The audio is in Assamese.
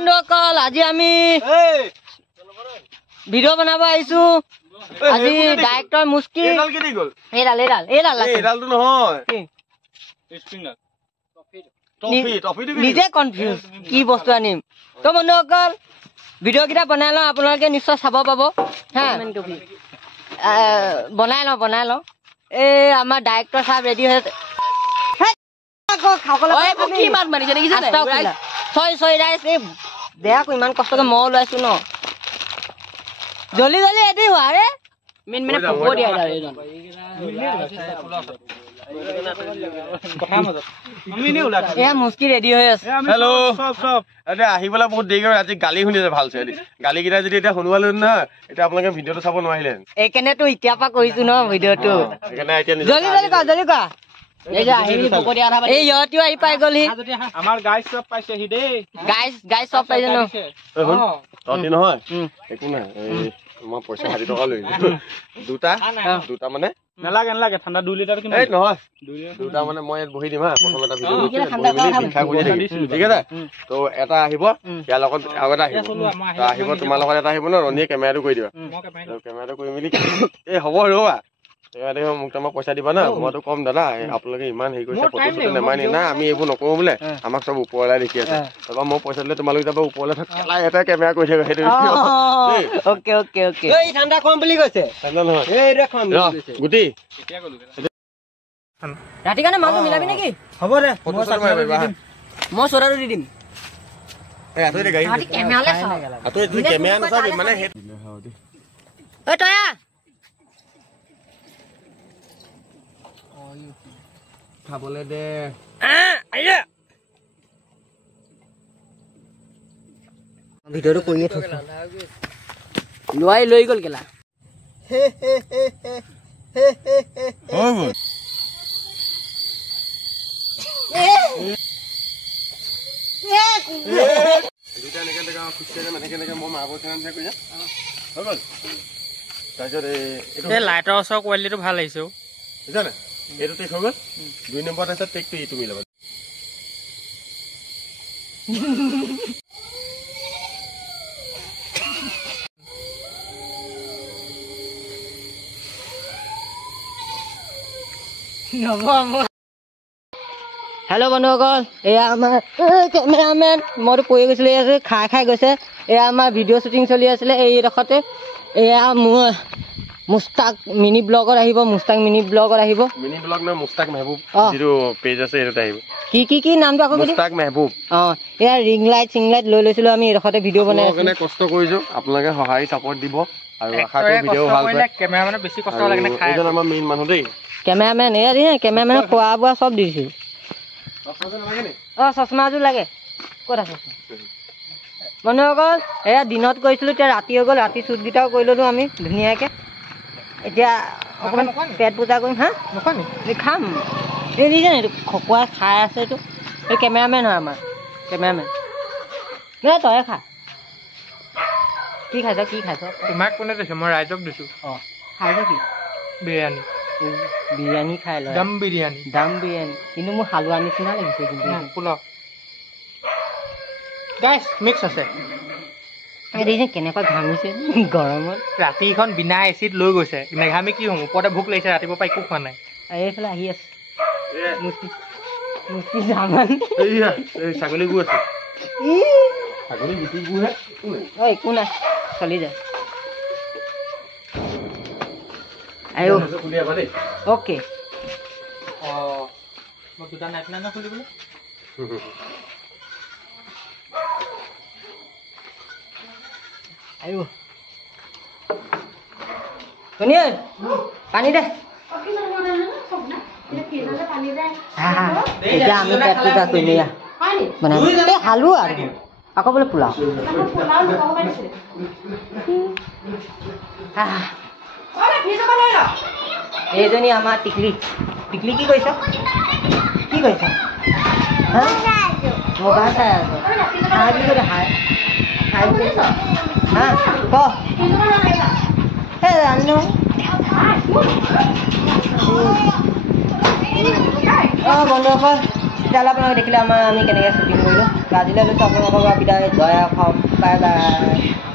বন্ধুসকল আজি আমি ভিডিও বনাব আহিছো আজি ডাইৰেক্টৰ মুস্কি এডাল কি দি গল এডালটো নহয় স্পিনাৰ টফি নিজে কনফিউজ কি বস্তু আনিম তো বন্ধুসকল ভিডিও কিটা বনাই লওঁ আপোনালোকে নিশ্চয় চাব পাব হ্যাঁ বনাই লওঁ এই আমাৰ ডাইৰেক্টৰ সাহেব ৰেডি হৈ আছে দেখো ইমান কষ্টকে মই ওলাইছো ন জলদি ৰেডি হোৱা ৰে মুস্কি ৰেডি হৈ আছে হেল্ল' আহিবলৈ বহুত দেৰি কৰি আজি গালি শুনিছে ভাল চাই গালি কেইটা যদি এতিয়া শুনোৱালো নহয় এতিয়া আপোনালোকে ভিডিঅ'টো চাব নোৱাৰিলে এইকাৰণেতো এতিয়াৰ পৰা কৰিছো ন ভিডিঅ'টো জলদি কৰা এই ইহঁতিও আহি পাই গ'লহি আমাৰ গাইজ চব পাইছেহি দেই গাইজ চব পাইছে ন তহঁতি নহয় একো নাই মই পইচা 60 টকা লৈ দুটা মানে নালাগে ঠাণ্ডা 2 লিটাৰ কিমান নহয় দুটা মানে মই বহি দিম হা প্ৰথম এটা ভিডিঅ' ভিক্ষা কৰি দিম ঠিক আছে তো এটা আহিব ইয়াৰ লগত আগতে আহিব তোমাৰ লগত এটা আহিব ন ৰনিয়ে কেমেৰাটো কৰি দিবা কেমেৰাটো কৰি মিলি এই হ'ব ৰবা মোক তোমাক পইচা দিবা না মইতো কম দাদা আপোনালোকে ইমান হেৰি কৰিছে ফটো নেমানি না আমি এইবোৰ নকৰো বোলে আমাক চব ওপৰলৈ দেখি আছে তাৰপৰা মই পইচা দিলে তোমালোকে যাব ওপৰলৈ খেলাই এটা কেমেৰা কৰি থাকিব সেইটো অকে এই ঠাণ্ডা কম বুলি কৈছে ঠাণ্ডা নহয় এই দেখোন গুটি ৰাতি কাৰণে মাংস মিলাবি নেকি হ'ব দে মই চৰাটো দি দিম এই আতৈ দে গাড়ী আতৈ তুই কেমেৰা নাচাবি মানে ঐ তয়া খাবলৈ দে ভিডিঅ'টো কৰিয়ে থৈছো লোৱাই লৈ গ'ল কেলা লাইটৰ ওচৰৰ কোৱালিটিটো ভাল আহিছে বুজিছানে এইটো টেক হৈ গ'ল 2 নম্বৰ আছে টেকটো ই তুমি ল'বা হেল্ল' বন্ধুসকল এয়া আমাৰ কেমেৰামেন মইতো পৰি গৈছিলোঁ খাই গৈছে এয়া আমাৰ ভিডিঅ' শ্বুটিং চলি আছিলে এইডোখৰতে এয়া মোৰ মুস্তাক মিনি ব্লগত আহিব মিনি ব্লগ নহয় মুস্তাক মেহবুব যিটো পেজ আছে এটাতে আহিব কি নামটো আকৌ মুস্তাক মেহবুব এয়া ৰিং লাইট লৈ লৈছিলোঁ আমি এইডোখৰতে ভিডিঅ' বনাই কাৰণে কষ্ট কৰিছো আপোনালোকে সহায় সাপোৰ্ট দিব আৰু আশা কৰো ভিডিঅ' ভাল পায় কেমেৰামেনৰ বেছি কষ্ট লাগে না খাই এজন আমাৰ মেইন মানুহ দেই কেমেৰামেন এয়া কেমেৰামেনৰ খোৱা বোৱা চব দিছোঁ চশমা এযোৰ লাগে ক'ত আছে বন্ধুসকল এয়া দিনত কৰিছিলোঁ এতিয়া ৰাতি হৈ গ'ল ৰাতি শ্বুটকেইটাও কৰি ল'লোঁ আমি ধুনীয়াকৈ এতিয়া অকণমান পেট পূজা কৰিম হা খাম এই দেখিছে এইটো খকুৱাই খাই আছে এইটো এই কেমেৰামেন হয় আমাৰ কেমেৰামেন নাই তই খা কি খাইছ তোমাক কোনে দিছে মই ৰাইজক দিছোঁ খাইছ কি বিৰিয়ানী খাই লয় দম বিৰিয়ানী কিন্তু মোৰ হালোৱা নিচিনা লাগিছে কিন্তু পোলাও গাইছ মিক্স আছে দেখিছে কেনেকুৱা ঘামিছে গৰমত ৰাতিখন বিনা এচিড লৈ গৈছে নেঘামি কি হ'ম ওপৰতে ভোক লাগিছে ৰাতিপুৱা পৰা একো খোৱা নাই এইফালে আহি আছে ছাগলী গু আছে একো নাই চলি যায় অ'কে দুটা নাইট নাই খুলিবলৈ আইও শুনিয়ে পানী দে এতিয়া আমি পেট পূজা কৰিলোঁ বনাই হালো আৰু আকৌ বোলে পোলাও এইজনী আমাৰ টিকলি কি কৰিছ মোবাইল চাই আছো হাই বুলি কৈ হাই হা ক জানো বন্ধুসকল তেতিয়াহ'লে আপোনালোকে দেখিলে আমি কেনেকৈ শ্বুটিং কৰিলোঁ আজিলৈ লৈছোঁ আপোনালোকৰ পৰা বিদায়। জয় অসম, বাই বাই।